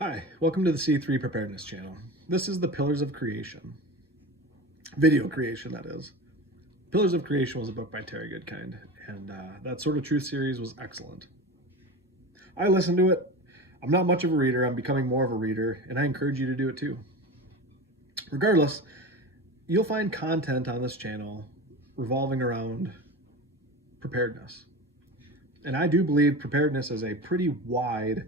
Hi, welcome to the C3 Preparedness channel. This is the Pillars of Creation. Video creation, that is. Pillars of Creation was a book by Terry Goodkind, and that Sort of Truth series was excellent. I listened to it. I'm not much of a reader. I'm becoming more of a reader, and I encourage you to do it too. Regardless, you'll find content on this channel revolving around preparedness. And I do believe preparedness is a pretty wide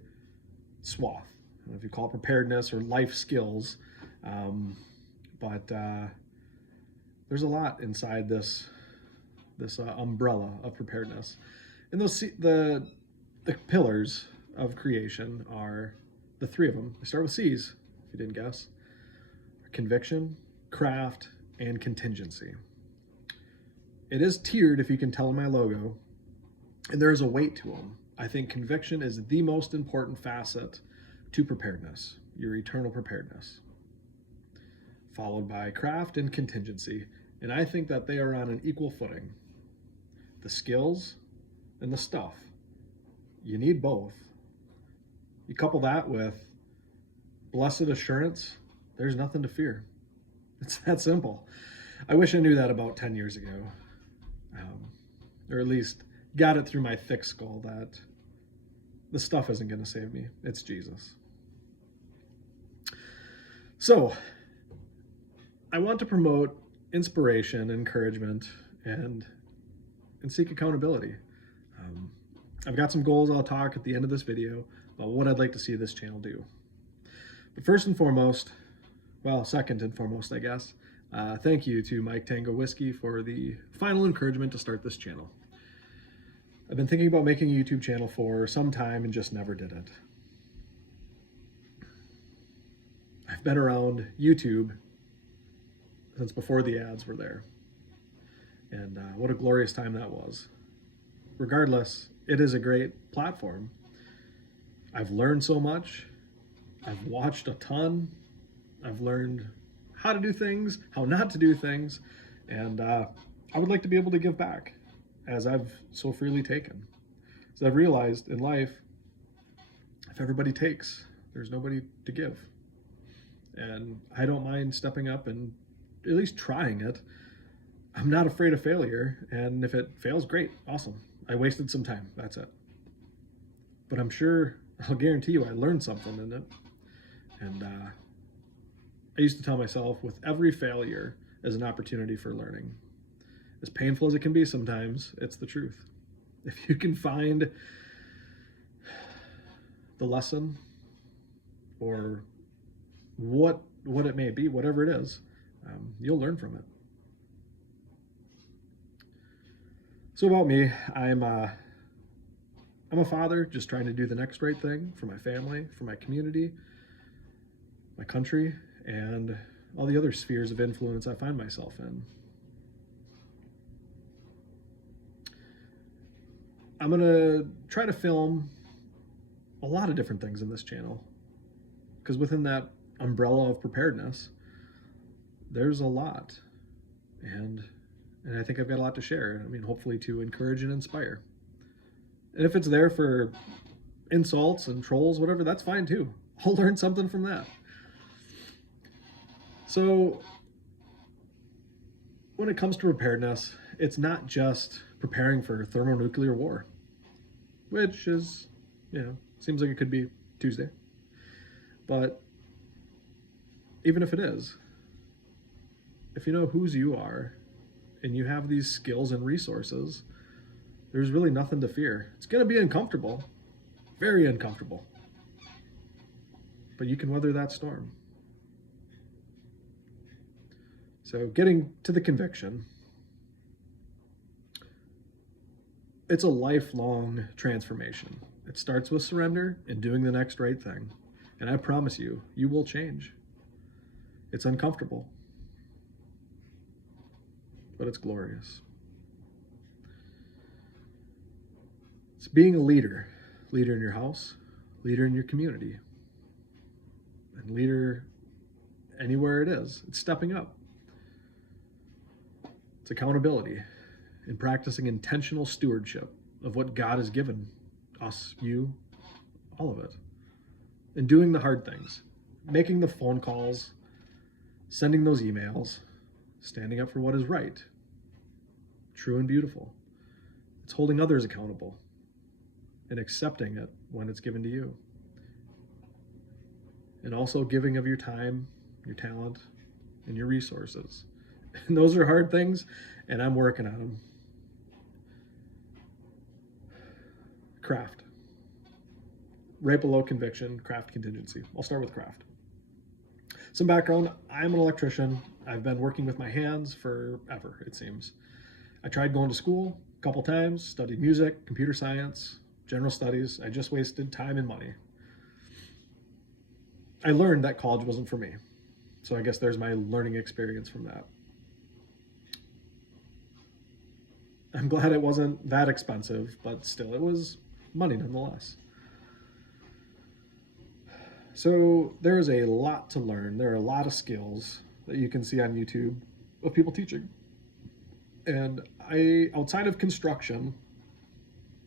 swath. I don't know if you call it preparedness or life skills, but there's a lot inside this umbrella of preparedness. And the pillars of creation are the three of them. They start with C's, if you didn't guess: conviction, craft, and contingency. It is tiered, if you can tell in my logo, and there is a weight to them. I think conviction is the most important facet to preparedness, your eternal preparedness, followed by craft and contingency. And I think that they are on an equal footing. The skills and the stuff, you need both. You couple that with blessed assurance, there's nothing to fear. It's that simple. I wish I knew that about 10 years ago, or at least got it through my thick skull that the stuff isn't going to save me. It's Jesus. So, I want to promote inspiration, encouragement, and seek accountability. I've got some goals I'll talk at the end of this video about what I'd like to see this channel do. But first and foremost, well, second and foremost, I guess, thank you to Mike Tango Whiskey for the final encouragement to start this channel. I've been thinking about making a YouTube channel for some time and just never did it. I've been around YouTube since before the ads were there. And what a glorious time that was. Regardless, it is a great platform. I've learned so much. I've watched a ton. I've learned how to do things, how not to do things. And I would like to be able to give back, as I've so freely taken. So I've realized in life, if everybody takes, there's nobody to give. And I don't mind stepping up and at least trying it. I'm not afraid of failure, and if it fails, great, awesome. I wasted some time, that's it. But I'm sure, I'll guarantee you I learned something in it. And I used to tell myself, with every failure is an opportunity for learning. As painful as it can be sometimes, it's the truth. If you can find the lesson or what it may be, whatever it is, you'll learn from it. So about me, I'm a father just trying to do the next right thing for my family, for my community, my country, and all the other spheres of influence I find myself in. I'm going to try to film a lot of different things in this channel, because within that umbrella of preparedness, there's a lot. And I think I've got a lot to share. I mean, hopefully to encourage and inspire. And if it's there for insults and trolls, whatever, that's fine too. I'll learn something from that. So when it comes to preparedness, it's not just preparing for thermonuclear war, which is, seems like it could be Tuesday. But even if it is, if you know whose you are and you have these skills and resources, there's really nothing to fear. It's going to be uncomfortable, very uncomfortable, but you can weather that storm. So getting to the conviction, it's a lifelong transformation. It starts with surrender and doing the next right thing. And I promise you, you will change. It's uncomfortable, but it's glorious. It's being a leader in your house, leader in your community, and leader anywhere it is. It's stepping up. It's accountability and practicing intentional stewardship of what God has given us, you, all of it. and doing the hard things, making the phone calls, sending those emails, standing up for what is right, true and beautiful. It's holding others accountable and accepting it when it's given to you. And also giving of your time, your talent, and your resources. And those are hard things, and I'm working on them. Craft. Right below conviction, craft, contingency. I'll start with craft. Some background, I'm an electrician. I've been working with my hands forever, it seems. I tried going to school a couple times, studied music, computer science, general studies. I just wasted time and money. I learned that college wasn't for me. So I guess there's my learning experience from that. I'm glad it wasn't that expensive, but still, it was money nonetheless. So there is a lot to learn. There are a lot of skills that you can see on YouTube of people teaching. And outside of construction,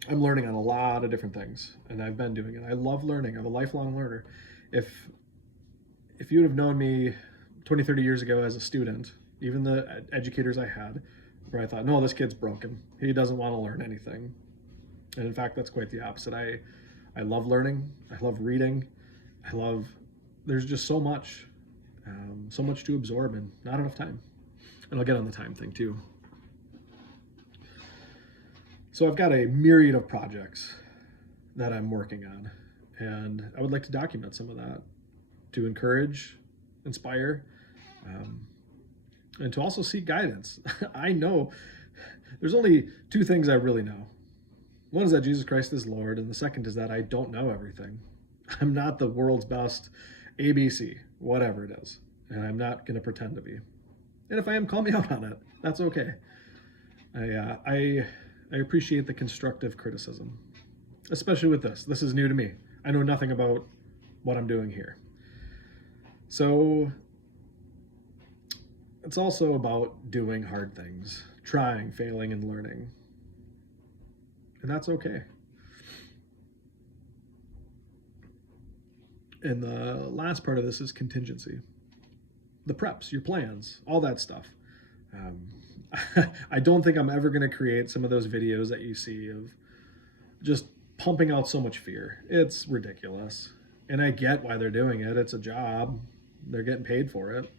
I'm learning on a lot of different things, and I've been doing it. I love learning. I'm a lifelong learner. If you would have known me 20, 30 years ago as a student, even the educators I had, where I thought, no, this kid's broken. He doesn't want to learn anything. And in fact, that's quite the opposite. I love learning. I love reading. There's just so much to absorb and not enough time. And I'll get on the time thing too. So I've got a myriad of projects that I'm working on, and I would like to document some of that to encourage, inspire, and to also seek guidance. I know there's only two things I really know. One is that Jesus Christ is Lord, and the second is that I don't know everything. I'm not the world's best ABC, whatever it is, and I'm not going to pretend to be. And if I am, call me out on it. That's okay. I appreciate the constructive criticism, especially with this. This is new to me. I know nothing about what I'm doing here. So it's also about doing hard things, trying, failing, and learning. And that's okay. And the last part of this is contingency. The preps, your plans, all that stuff. I don't think I'm ever going to create some of those videos that you see of just pumping out so much fear. It's ridiculous. And I get why they're doing it. It's a job. They're getting paid for it.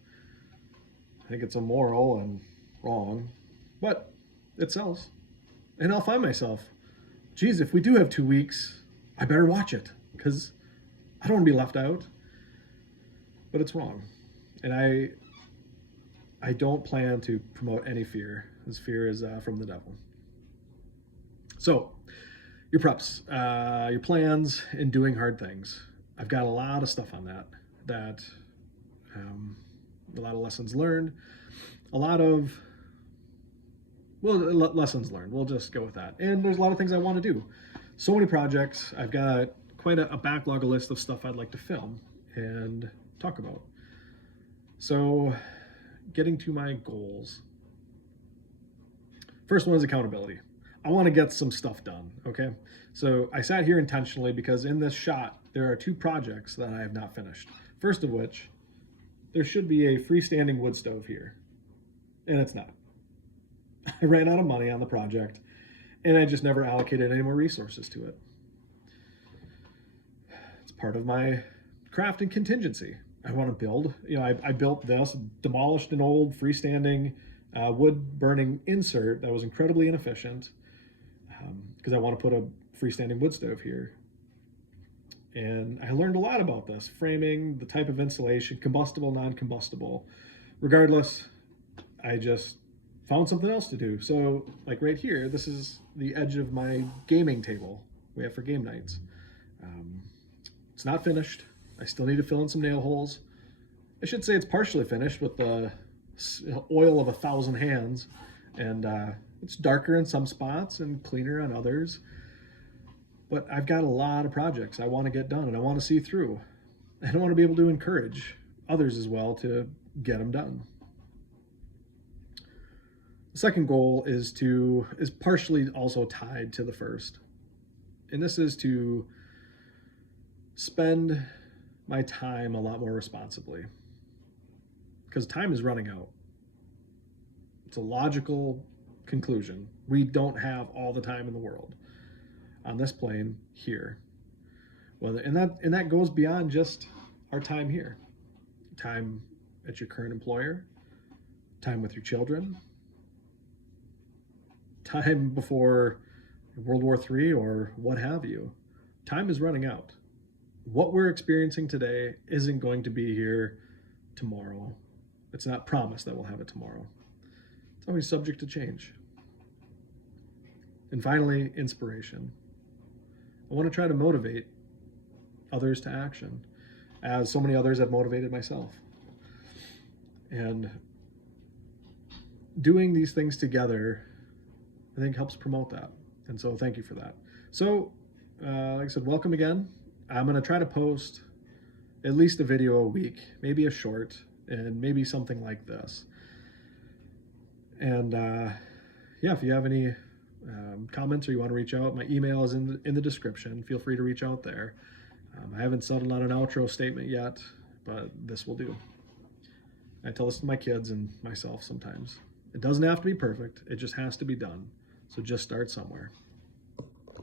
I think it's immoral and wrong, but it sells. And I'll find myself, geez, if we do have 2 weeks, I better watch it because I don't want to be left out. But it's wrong. And I don't plan to promote any fear. This fear is from the devil. So, your preps, your plans, and doing hard things. I've got a lot of stuff on that. A lot of lessons learned. Lessons learned. We'll just go with that. And there's a lot of things I want to do. So many projects. I've got quite a backlog, a list of stuff I'd like to film and talk about. So, getting to my goals. First one is accountability. I want to get some stuff done, okay? So I sat here intentionally because in this shot, there are 2 projects that I have not finished. First of which, there should be a freestanding wood stove here, and it's not. I ran out of money on the project, and I just never allocated any more resources to it. It's part of my craft and contingency. I want to build. I built this, demolished an old freestanding wood burning insert that was incredibly inefficient because I want to put a freestanding wood stove here. And I learned a lot about this, framing, the type of insulation, combustible, non-combustible. Regardless, I just found something else to do. So like right here, this is the edge of my gaming table we have for game nights. It's not finished. I still need to fill in some nail holes. I should say it's partially finished with the oil of 1,000 hands, and it's darker in some spots and cleaner on others. But I've got a lot of projects I want to get done and I want to see through. And I want to be able to encourage others as well to get them done. The second goal is partially also tied to the first. And this is to spend my time a lot more responsibly, because time is running out. It's a logical conclusion. We don't have all the time in the world on this plane here. Well, and that goes beyond just our time here. Time at your current employer, time with your children, time before World War III or what have you. Time is running out. What we're experiencing today isn't going to be here tomorrow. It's not promised that we'll have it tomorrow. It's always subject to change. And finally, inspiration. I want to try to motivate others to action, as so many others have motivated myself. And doing these things together, I think, helps promote that. And so thank you for that. So, like I said, welcome again. I'm going to try to post at least a video a week, maybe a short, and maybe something like this. And yeah, if you have any comments or you want to reach out, my email is in the description. Feel free to reach out there. I haven't settled on an outro statement yet, but this will do. I tell this to my kids and myself sometimes. It doesn't have to be perfect. It just has to be done. So just start somewhere.